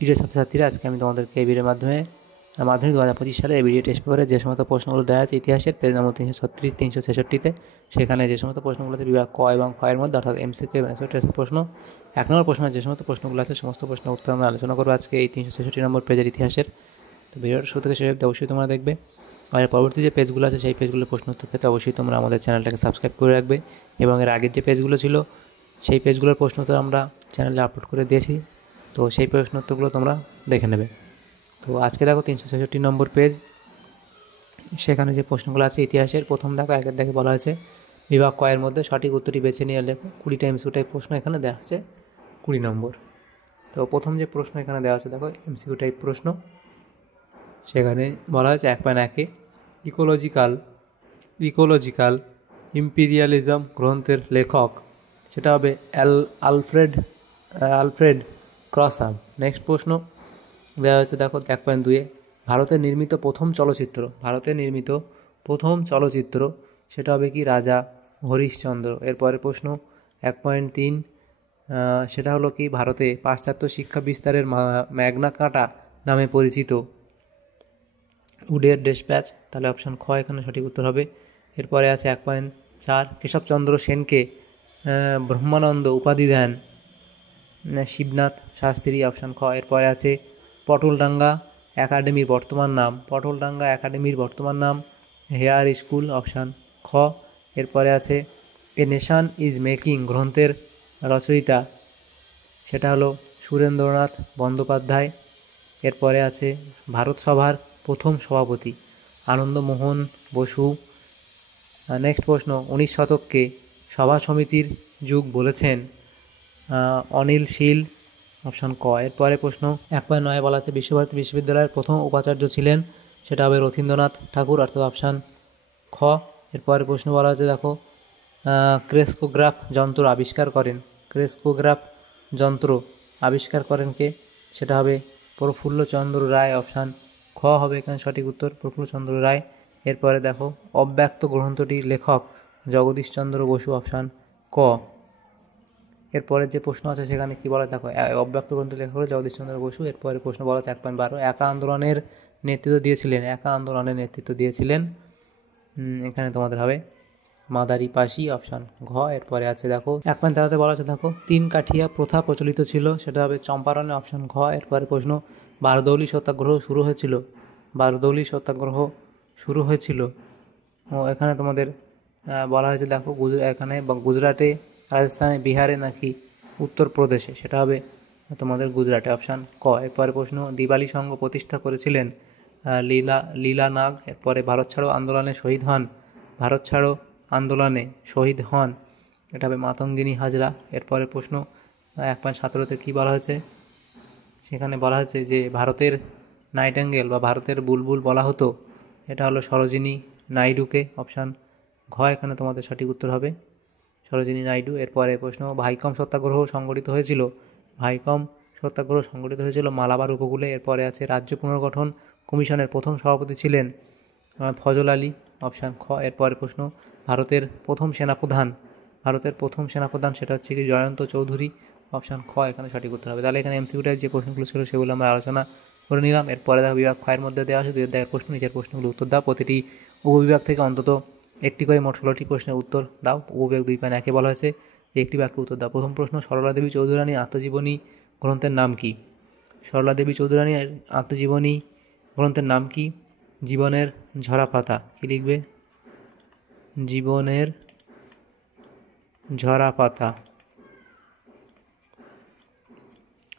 প্রিয় ছাত্রছাত্রীরা, আজকে আমি তোমাদেরকে এই ভিডিওর মাধ্যমে মাধ্যমিক 2025 সালে এবিডি টেস্ট পেপারে যে সমস্ত প্রশ্নগুলো দেওয়া আছে ইতিহাসের পেজ নম্বর 336 366-তে, সেখানে যে সমস্ত প্রশ্নগুলোতে বিভাগ ক এবং খ এর মধ্যে, অর্থাৎ এমসিকিউ এবং টেস্টের প্রশ্ন 1 নম্বর প্রশ্নের যে সমস্ত প্রশ্নগুলো আছে সমস্ত প্রশ্নের উত্তর আমরা আলোচনা করবো আজকে এই 366 নম্বর পেজের ইতিহাসের। তো ভিডিওটা শুরু থেকে শেষ অবধি অবশ্যই তোমরা দেখবে। আর পরবর্তী যে পেজগুলো আছে সেই পেজগুলোর প্রশ্ন উত্তর পেতে অবশ্যই তোমরা আমাদের চ্যানেলটাকে সাবস্ক্রাইব করে রাখবে, এবং এর আগের যে পেজগুলো ছিল সেই পেজগুলোর প্রশ্ন উত্তর আমরা চ্যানেলে আপলোড করে দিয়েছি, তো সেই প্রশ্ন উত্তরগুলো তোমরা দেখে নেবে। তো আজকে দেখো 366 নম্বর পেজ, সেখানে যে প্রশ্নগুলো আছে ইতিহাসের প্রথম দেখো একের দেখে বলা হয়েছে বিভাগ ক এর মধ্যে সঠিক উত্তরটি বেছে নিয়ে লেখো। 20টা এমসিকিউ টাইপ প্রশ্ন এখানে দেওয়া আছে 20 নম্বর। তো প্রথম যে প্রশ্ন এখানে দেওয়া আছে দেখো এমসিকিউ টাইপ প্রশ্ন, সেখানে বলা হয়েছে 1.1-এ ইকোলজিক্যাল ইম্পিরিয়ালিজম গ্রন্থের লেখক, সেটা হবে আলফ্রেড ক্রসার। নেক্সট প্রশ্ন দেওয়া হয়েছে দেখো 1.2-এ ভারতের নির্মিত প্রথম চলচ্চিত্র, সেটা হবে কি রাজা হরিশ্চন্দ্র। এরপরে প্রশ্ন 1.3, সেটা হলো কি ভারতে পাশ্চাত্য শিক্ষা বিস্তারের ম্যাগনা কার্টা নামে পরিচিত উডের ডেসপ্যাচ, তাহলে অপশান খ এখানে সঠিক উত্তর হবে। এরপরে আছে 1.4 কেশবচন্দ্র সেনকে ব্রহ্মানন্দ উপাধি দেন শিবনাথ শাস্ত্রী, অপশান খ। এরপরে আছে পটলডাঙ্গা একাডেমির বর্তমান নাম হেয়ার স্কুল, অপশান খ। এরপরে আছে এ নেশান ইজ মেকিং গ্রন্থের রচয়িতা, সেটা হলো সুরেন্দ্রনাথ বন্দ্যোপাধ্যায়। এরপরে আছে ভারত সভার প্রথম সভাপতি আনন্দমোহন বসু। নেক্সট প্রশ্ন 19 শতককে সভা সমিতির যুগ বলেছেন অনিল শীল, অপশান ক। এরপরে প্রশ্ন 1.9 বলা আছে বিশ্বভারতী বিশ্ববিদ্যালয়ের প্রথম উপাচার্য ছিলেন, সেটা হবে রথীন্দ্রনাথ ঠাকুর, অর্থাৎ অপশান খ। এরপরে প্রশ্ন বলা আছে দেখো ক্রেস্কোগ্রাফ যন্ত্র আবিষ্কার করেন কে, সেটা হবে প্রফুল্লচন্দ্র রায়, অপশান খ হবে এখানে সঠিক উত্তর, প্রফুল্লচন্দ্র রায়। এরপরে দেখো অব্যক্ত গ্রন্থটির লেখক জগদীশচন্দ্র বসু, অপশান ক। এরপরে যে প্রশ্ন আছে সেখানে কি বলা দেখো অব্যক্ত গ্রন্থের লেখক হলো জগদীশচন্দ্র বসু। এরপরে প্রশ্ন বলা আছে 1.12 একা আন্দোলনের নেতৃত্ব দিয়েছিলেন, এখানে তোমাদের হবে মাদারি পাশি, অপশান ঘ। এরপরে আছে দেখো 1.13-তে বলা আছে দেখো 3 কাঠিয়া প্রথা প্রচলিত ছিল, সেটা হবে চম্পারণে, অপশান ঘ। এরপরে প্রশ্ন বারদৌলি সত্যাগ্রহ শুরু হয়েছিল ও এখানে তোমাদের বলা হয়েছে দেখো এখানে গুজরাটে, রাজস্থানে, বিহারে নাকি উত্তরপ্রদেশে, সেটা হবে তোমাদের গুজরাটে, অপশান ক। এরপরে প্রশ্ন দিবালি সংঘ প্রতিষ্ঠা করেছিলেন লীলা নাগ। এরপরে ভারত ছাড়ো আন্দোলনে শহীদ হন, এটা হবে মাতঙ্গিনী হাজরা। এরপরে প্রশ্ন 1.17-তে কী বলা হয়েছে, সেখানে বলা হয়েছে যে ভারতের নাইটেঙ্গেল বা ভারতের বুলবুল বলা হতো, এটা হলো সরোজিনী নাইডুকে, অপশান ঘ এখানে তোমাদের সঠিক উত্তর হবে সরোজিনী নাইডু। এরপরে প্রশ্ন ভাইকম সত্যাগ্রহ সংগঠিত হয়েছিল মালাবার উপকূলে। এরপরে আছে রাজ্য পুনর্গঠন কমিশনের প্রথম সভাপতি ছিলেন ফজল আলী, অপশান খ। এরপরে প্রশ্ন ভারতের প্রথম সেনাপ্রধান সেটা হচ্ছে কি জয়ন্ত চৌধুরী, অপশান খ এখানে সঠিক উত্তর হবে। তাহলে এখানে এমসিকিউটার যে প্রশ্নগুলো ছিল সেগুলো আমরা আলোচনা করে নিলাম। এরপরে দেখো বিভাগ ক্ষয়ের মধ্যে দেওয়া আছে 2000 প্রশ্ন, নিচের প্রশ্নগুলো উত্তর দাও। প্রতিটি উপবিভাগ থেকে অন্তত একটি করে মোট 16টি প্রশ্নের উত্তর দাও। উপবিভাগ 2.1-এ বলা হয়েছে যে একটি বাক্যে উত্তর দাও। প্রথম প্রশ্ন সরলা দেবী চৌধুরানীর আত্মজীবনী গ্রন্থের নাম কি? জীবনের ঝরা পাতা, কি লিখবে? জীবনের ঝরা পাতা।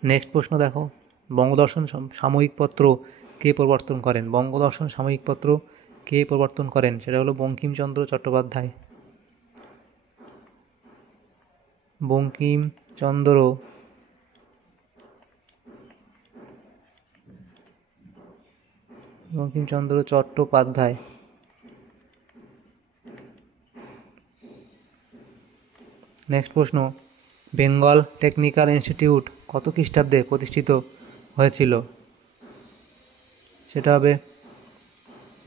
নেক্সট প্রশ্ন দেখো বঙ্গদর্শন সাময়িক পত্র কে প্রবর্তন করেন? সেটা হলো বঙ্কিমচন্দ্র চট্টোপাধ্যায়। বঙ্কিমচন্দ্র চট্টোপাধ্যায়। নেক্সট প্রশ্ন বেঙ্গল টেকনিক্যাল ইনস্টিটিউট কত খ্রিস্টাব্দে প্রতিষ্ঠিত হয়েছিল? সেটা হবে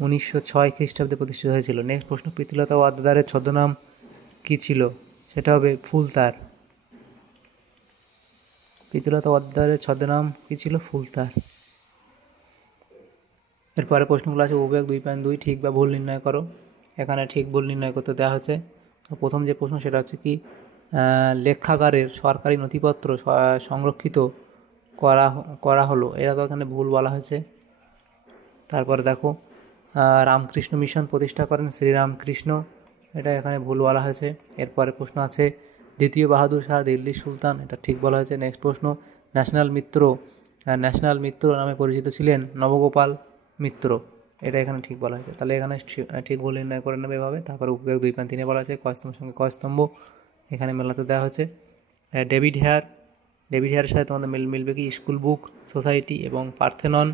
1906 খ্রিস্টাব্দে প্রতিষ্ঠিত হয়েছিল। নেক্সট প্রশ্ন প্রীতিলতা ওয়াদ্দেদারের ছদ্মনাম কী ছিল? সেটা হবে ফুলতার। পিতুলতা অধ্যায়ের ছদ্মনাম কী ছিল? ফুলতার। এরপরে প্রশ্নগুলো আছে অভিভাবক 2.2 ঠিক বা ভুল নির্ণয় করো। এখানে ঠিক ভুল নির্ণয় করতে দেওয়া হয়েছে। তো প্রথম যে প্রশ্ন সেটা হচ্ছে কি লেখাগারের সরকারি নথিপত্র সংরক্ষিত করা হলো, এটা তো এখানে ভুল বলা হয়েছে। তারপরে দেখো রামকৃষ্ণ মিশন প্রতিষ্ঠা করেন শ্রীরামকৃষ্ণ, এটা এখানে ভুল বলা হয়েছে। এরপরে প্রশ্ন আছে দ্বিতীয় বাহাদুর শাহ দিল্লির সুলতান, এটা ঠিক বলা হয়েছে। নেক্সট প্রশ্ন ন্যাশনাল মিত্র নামে পরিচিত ছিলেন নবগোপাল মিত্র, এটা এখানে ঠিক বলা হয়েছে। তাহলে এখানে ঠিক ভুল নির্ণয় করে নেবে এভাবে। তারপরে উপবিভাগ 2.3 বলা আছে কস্তম্ভের সঙ্গে কস্তম্ভ এখানে মেলাতে দেওয়া হয়েছে। ডেভিড হেয়ারের সাথে তোমাদের মিলবে কি স্কুল বুক সোসাইটি এবং পার্থেনন,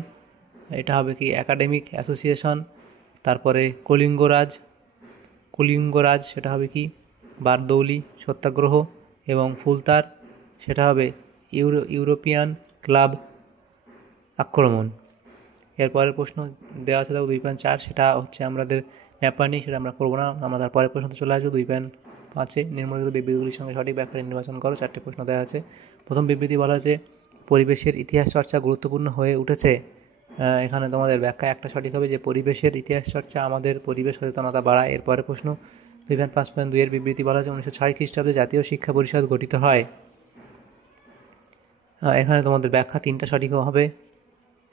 এটা হবে কি একাডেমিক অ্যাসোসিয়েশন। তারপরে কলিঙ্গরাজ সেটা হবে কি বারদৌলি সত্যাগ্রহ, এবং ফুলতার সেটা হবে ইউরোপিয়ান ক্লাব আক্রমণ। এরপরের প্রশ্ন দেওয়া আছে দেখো 2.4, সেটা হচ্ছে আমাদের ব্যাপার নেই, সেটা আমরা করবো না। আমরা তারপরের প্রশ্নতে চলে আসবো 2.5 নিম্নলিখিত বিবৃতিগুলির সঙ্গে সঠিক ব্যাখ্যা নির্বাচন করো। 4টে প্রশ্ন দেওয়া আছে। প্রথম বিবৃতি বলা হয়েছে পরিবেশের ইতিহাস চর্চা গুরুত্বপূর্ণ হয়ে উঠেছে। এখানে তোমাদের ব্যাখ্যা একটা সঠিক হবে যে পরিবেশের ইতিহাস চর্চা আমাদের পরিবেশ সচেতনতা বাড়ায়। এরপরে প্রশ্ন 2.5.2 এর বিবৃতি বলা হয়েছে 1906 খ্রিস্টাব্দে জাতীয় শিক্ষা পরিষদ গঠিত হয়। এখানে তোমাদের ব্যাখ্যা 3টা সঠিক হবে।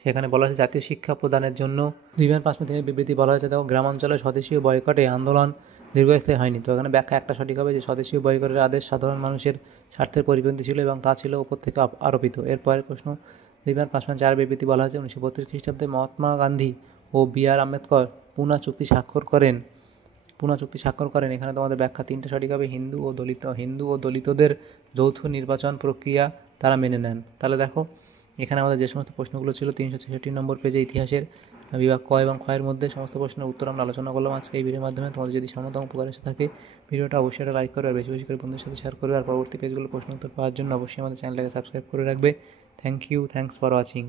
সেখানে বলা হয়েছে জাতীয় শিক্ষা প্রদানের জন্য। 2.5.3 এর বিবৃতি বলা হয়েছে দেখো গ্রামাঞ্চলে স্বদেশীয় বয়কটে আন্দোলন দীর্ঘস্থায়ী হয়নি। তো এখানে ব্যাখ্যা একটা সঠিক হবে যে স্বদেশীয় বয়কটের আদেশ সাধারণ মানুষের স্বার্থের পরিপন্থী ছিল এবং তা ছিল উপর থেকে আরোপিত। এরপরের প্রশ্ন 2.5.4 বিবৃতি বলা হয়েছে 1932 খ্রিস্টাব্দে মহাত্মা গান্ধী ও B.R. আম্বেদকর পুনা চুক্তি স্বাক্ষর করেন। এখানে তোমাদের ব্যাখ্যা 3টা সঠিক হবে। হিন্দু ও দলিতদের যৌথ নির্বাচন প্রক্রিয়া তারা মেনে নেন। তাহলে দেখো এখানে আমাদের যে সমস্ত প্রশ্নগুলো ছিল 366 নম্বর পেজে ইতিহাসের বিভাগ ক এবং খ এর মধ্যে সমস্ত প্রশ্নের উত্তর আমরা আলোচনা করলাম আজকে এই ভিডিওর মাধ্যমে। তোমাদের যদি সামান্য উপকার এসে থাকে ভিডিওটা অবশ্যই একটা লাইক করবে আর বেশি বেশি করে বন্ধুদের সাথে শেয়ার করবে। আর পরবর্তী পেজগুলো প্রশ্ন উত্তর পাওয়ার জন্য অবশ্যই আমাদের চ্যানেলটাকে সাবস্ক্রাইব করে রাখবে। Thanks for watching.